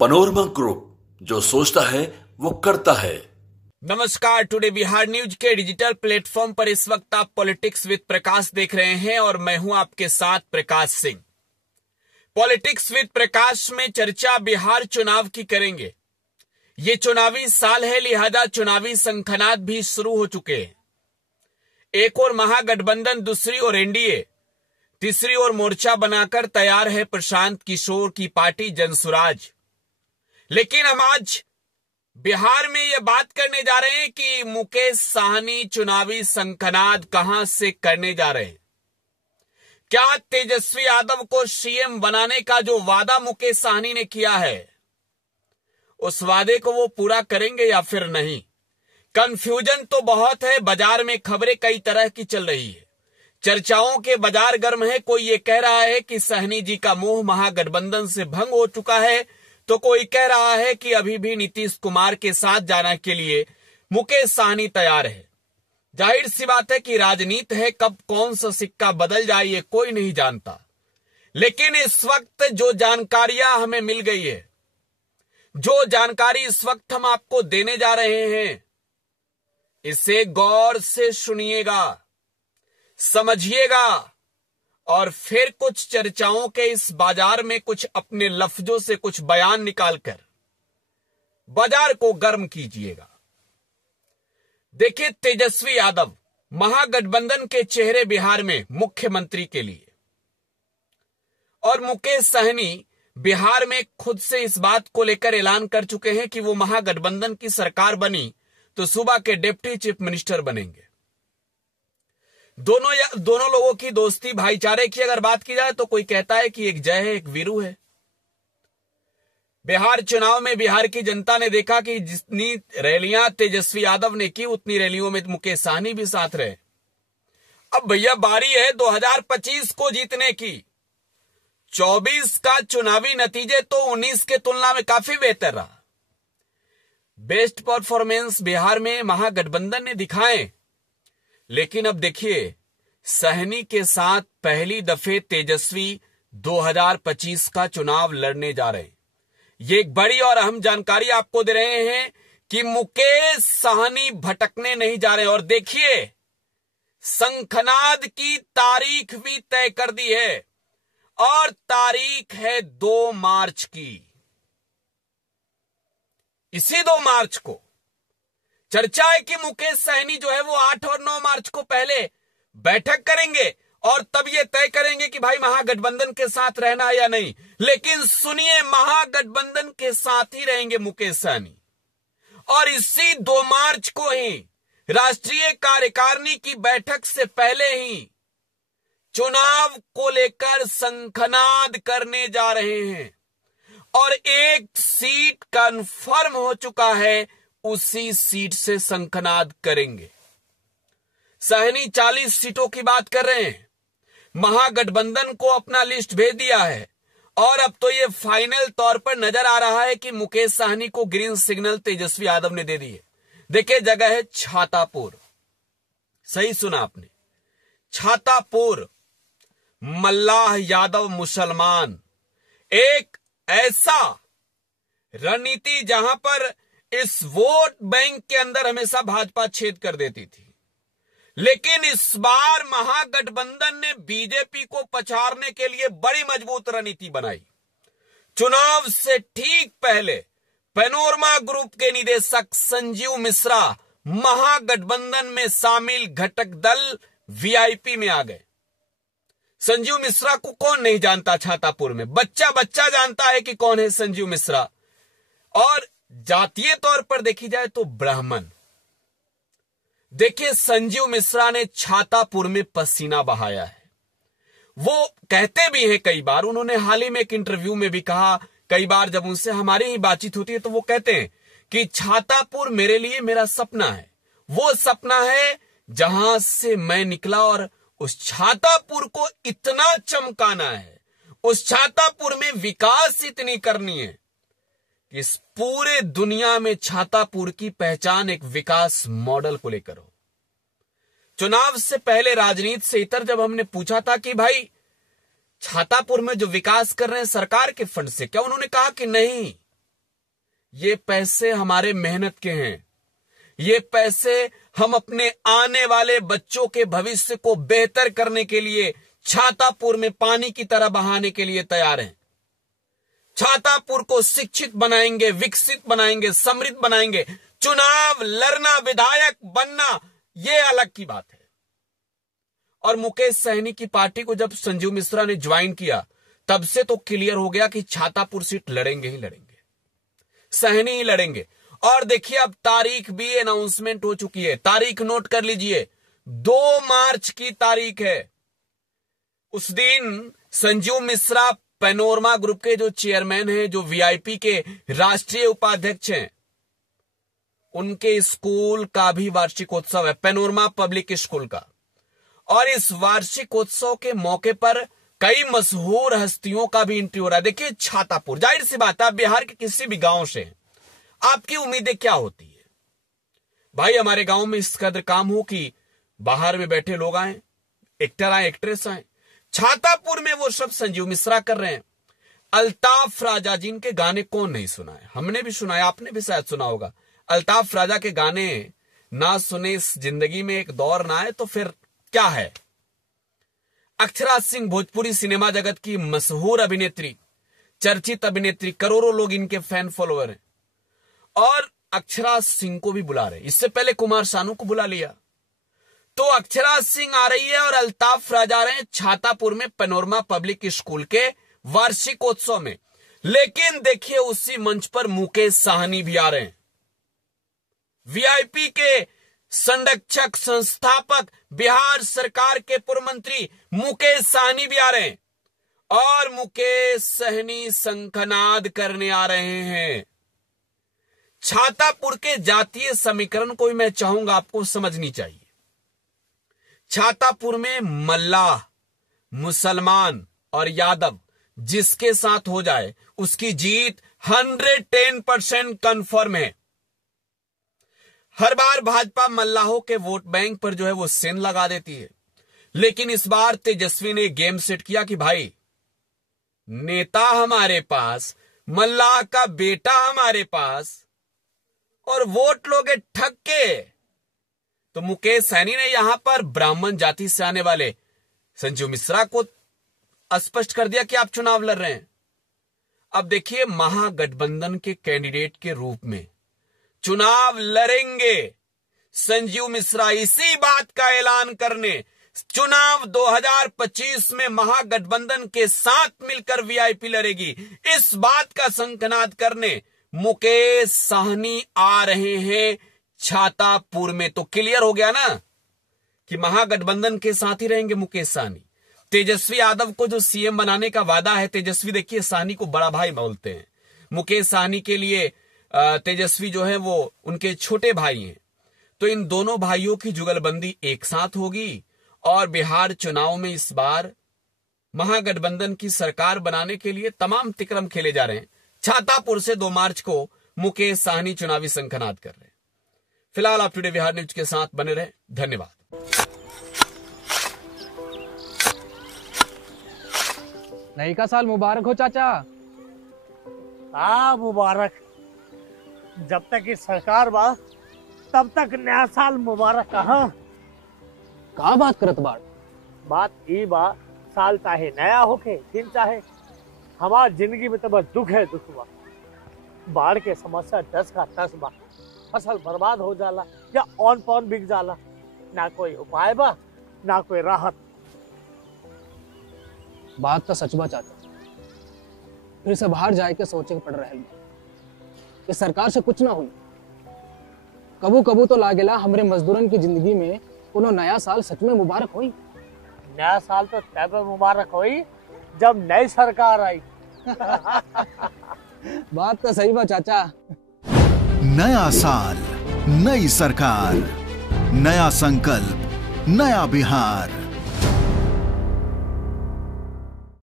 Panorama group, जो सोचता है वो करता है। नमस्कार, टुडे बिहार न्यूज के डिजिटल प्लेटफॉर्म पर इस वक्त आप पॉलिटिक्स विद प्रकाश देख रहे हैं और मैं हूं आपके साथ प्रकाश सिंह। पॉलिटिक्स विद प्रकाश में चर्चा बिहार चुनाव की करेंगे। ये चुनावी साल है, लिहाजा चुनावी संखनाद भी शुरू हो चुके हैं। एक और महागठबंधन, दूसरी ओर एनडीए, तीसरी ओर मोर्चा बनाकर तैयार है प्रशांत किशोर की पार्टी जनसुराज। लेकिन हम आज बिहार में यह बात करने जा रहे हैं कि मुकेश साहनी चुनावी संखनाद कहां से करने जा रहे हैं। क्या तेजस्वी यादव को सीएम बनाने का जो वादा मुकेश साहनी ने किया है, उस वादे को वो पूरा करेंगे या फिर नहीं? कंफ्यूजन तो बहुत है। बाजार में खबरें कई तरह की चल रही है, चर्चाओं के बाजार गर्म है। कोई ये कह रहा है कि साहनी जी का मोह महागठबंधन से भंग हो चुका है, तो कोई कह रहा है कि अभी भी नीतीश कुमार के साथ जाने के लिए मुकेश साहनी तैयार है। जाहिर सी बात है कि राजनीति है, कब कौन सा सिक्का बदल जाए ये कोई नहीं जानता। लेकिन इस वक्त जो जानकारियां हमें मिल गई है, जो जानकारी इस वक्त हम आपको देने जा रहे हैं, इसे गौर से सुनिएगा, समझिएगा और फिर कुछ चर्चाओं के इस बाजार में कुछ अपने लफ्जों से कुछ बयान निकालकर बाजार को गर्म कीजिएगा। देखिए, तेजस्वी यादव महागठबंधन के चेहरे बिहार में मुख्यमंत्री के लिए, और मुकेश साहनी बिहार में खुद से इस बात को लेकर ऐलान कर चुके हैं कि वो महागठबंधन की सरकार बनी तो सूबा के डिप्टी चीफ मिनिस्टर बनेंगे। दोनों लोगों की दोस्ती भाईचारे की अगर बात की जाए तो कोई कहता है कि एक जय है, एक वीरू है। बिहार चुनाव में बिहार की जनता ने देखा कि जितनी रैलियां तेजस्वी यादव ने की, उतनी रैलियों में मुकेश साहनी भी साथ रहे। अब भैया बारी है 2025 को जीतने की। 24 का चुनावी नतीजे तो 19 के तुलना में काफी बेहतर रहा। बेस्ट परफॉर्मेंस बिहार में महागठबंधन ने दिखाए। लेकिन अब देखिए, साहनी के साथ पहली दफे तेजस्वी 2025 का चुनाव लड़ने जा रहे हैं। ये एक बड़ी और अहम जानकारी आपको दे रहे हैं कि मुकेश साहनी भटकने नहीं जा रहे। और देखिए, संखनाद की तारीख भी तय कर दी है और तारीख है 2 मार्च की। इसी 2 मार्च को चर्चा है कि मुकेश साहनी जो है वो 8 और 9 मार्च को पहले बैठक करेंगे और तब ये तय करेंगे कि भाई महागठबंधन के साथ रहना है या नहीं। लेकिन सुनिए, महागठबंधन के साथ ही रहेंगे मुकेश साहनी। और इसी 2 मार्च को ही राष्ट्रीय कार्यकारिणी की बैठक से पहले ही चुनाव को लेकर संखनाद करने जा रहे हैं। और एक सीट कंफर्म हो चुका है, उसी सीट से संखनाद करेंगे। साहनी 40 सीटों की बात कर रहे हैं। महागठबंधन को अपना लिस्ट भेज दिया है और अब तो ये फाइनल तौर पर नजर आ रहा है कि मुकेश साहनी को ग्रीन सिग्नल तेजस्वी यादव ने दे दी है। देखिए, जगह है छातापुर। सही सुना आपने, छातापुर। मल्लाह यादव मुसलमान, एक ऐसा रणनीति जहां पर इस वोट बैंक के अंदर हमेशा भाजपा छेद कर देती थी। लेकिन इस बार महागठबंधन ने बीजेपी को पछाड़ने के लिए बड़ी मजबूत रणनीति बनाई। चुनाव से ठीक पहले पनोरमा ग्रुप के निदेशक संजीव मिश्रा महागठबंधन में शामिल घटक दल वीआईपी में आ गए। संजीव मिश्रा को कौन नहीं जानता? छातापुर में बच्चा बच्चा जानता है कि कौन है संजीव मिश्रा। और जातीय तौर पर देखी जाए तो ब्राह्मण। देखिए, संजीव मिश्रा ने छातापुर में पसीना बहाया है। वो कहते भी हैं, कई बार उन्होंने हाल ही में एक इंटरव्यू में भी कहा, कई बार जब उनसे हमारी ही बातचीत होती है तो वो कहते हैं कि छातापुर मेरे लिए मेरा सपना है। वो सपना है जहां से मैं निकला और उस छातापुर को इतना चमकाना है, उस छातापुर में विकास इतनी करनी है कि इस पूरे दुनिया में छातापुर की पहचान एक विकास मॉडल को लेकर हो। चुनाव से पहले राजनीति से इतर जब हमने पूछा था कि भाई छातापुर में जो विकास कर रहे हैं सरकार के फंड से, क्या उन्होंने कहा कि नहीं, ये पैसे हमारे मेहनत के हैं। ये पैसे हम अपने आने वाले बच्चों के भविष्य को बेहतर करने के लिए छातापुर में पानी की तरह बहाने के लिए तैयार हैं। छातापुर को शिक्षित बनाएंगे, विकसित बनाएंगे, समृद्ध बनाएंगे। चुनाव लड़ना, विधायक बनना, ये अलग की बात है। और मुकेश सहनी की पार्टी को जब संजीव मिश्रा ने ज्वाइन किया, तब से तो क्लियर हो गया कि छातापुर सीट लड़ेंगे ही लड़ेंगे, सहनी ही लड़ेंगे। और देखिए अब तारीख भी अनाउंसमेंट हो चुकी है। तारीख नोट कर लीजिए, 2 मार्च की तारीख है। उस दिन संजीव मिश्रा पैनोरमा ग्रुप के जो चेयरमैन हैं, जो वीआईपी के राष्ट्रीय उपाध्यक्ष हैं, उनके स्कूल का भी वार्षिकोत्सव है, पैनोरमा पब्लिक स्कूल का। और इस वार्षिकोत्सव के मौके पर कई मशहूर हस्तियों का भी एंट्री हो रहा है। देखिए छातापुर, जाहिर सी बात है, बिहार के किसी भी गांव से हैं, आपकी उम्मीदें क्या होती है? भाई हमारे गांव में इस कदर काम हो कि बाहर में बैठे लोग आए, एक्टर आए, एक्ट्रेस आए। छातापुर में वो सब संजीव मिश्रा कर रहे हैं। अल्ताफ राजा जी के गाने कौन नहीं सुना है? हमने भी सुना है, आपने भी शायद सुना होगा। अल्ताफ राजा के गाने ना सुने इस जिंदगी में एक दौर ना आए तो फिर क्या है। अक्षरा सिंह भोजपुरी सिनेमा जगत की मशहूर अभिनेत्री, चर्चित अभिनेत्री, करोड़ों लोग इनके फैन फॉलोअर हैं। और अक्षरा सिंह को भी बुला रहे, इससे पहले कुमार सानू को बुला लिया। तो अक्षरा सिंह आ रही है और अल्ताफ राजा आ रहे हैं छातापुर में पैनोरमा पब्लिक स्कूल के वार्षिकोत्सव में। लेकिन देखिए उसी मंच पर मुकेश साहनी भी आ रहे हैं। वीआईपी के संरक्षक, संस्थापक, बिहार सरकार के पूर्व मंत्री मुकेश साहनी भी आ रहे हैं। और मुकेश सहनी शंखनाद करने आ रहे हैं। छातापुर के जातीय समीकरण को भी मैं चाहूंगा आपको समझनी चाहिए। छातापुर में मल्लाह, मुसलमान और यादव जिसके साथ हो जाए उसकी जीत 110% कंफर्म है। हर बार भाजपा मल्लाहों के वोट बैंक पर जो है वो सेन लगा देती है। लेकिन इस बार तेजस्वी ने गेम सेट किया कि भाई नेता हमारे पास, मल्लाह का बेटा हमारे पास, और वोट लोगे ठग के। तो मुकेश सहनी ने यहां पर ब्राह्मण जाति से आने वाले संजीव मिश्रा को स्पष्ट कर दिया कि आप चुनाव लड़ रहे हैं। अब देखिए महागठबंधन के कैंडिडेट के रूप में चुनाव लड़ेंगे संजीव मिश्रा। इसी बात का ऐलान करने चुनाव 2025 में महागठबंधन के साथ मिलकर वीआईपी लड़ेगी, इस बात का शंखनाद करने मुकेश साहनी आ रहे हैं छातापुर में। तो क्लियर हो गया ना कि महागठबंधन के साथ ही रहेंगे मुकेश साहनी। तेजस्वी यादव को जो सीएम बनाने का वादा है, तेजस्वी देखिए साहनी को बड़ा भाई बोलते हैं। मुकेश साहनी के लिए तेजस्वी जो है वो उनके छोटे भाई हैं। तो इन दोनों भाइयों की जुगलबंदी एक साथ होगी और बिहार चुनाव में इस बार महागठबंधन की सरकार बनाने के लिए तमाम तिक्रम खेले जा रहे हैं। छातापुर से 2 मार्च को मुकेश साहनी चुनावी शंखनाद कर रहे हैं। फिलहाल आप टुडे बिहार न्यूज के साथ बने रहे। धन्यवाद। नई का साल मुबारक हो चाचा। मुबारक। जब तक इस सरकार बा तब तक नया साल मुबारक। का बात करत बात ई बा, साल चाहे नया होके दिन चाहे, हमार जिंदगी में तो बस दुख है, दुख बा। बाढ़ के समस्या 10 का 10 बा। फसल बर्बाद हो जाला या ऑन पॉन बिक जाला, ना कोई उपाय बा ना कोई राहत। बात तो सच बा चाचा। फिर से बाहर जाए के सोचे के पड़ रहे हैं कि सरकार से कुछ ना हुई। कबू कबू तो लागेला हमरे मजदूरन की जिंदगी में कोनो नया साल सच में मुबारक हुई। नया साल तो तब मुबारक हुई जब नई सरकार आई। बात तो सही बा चाचा। नया साल, नई सरकार, नया संकल्प, नया बिहार।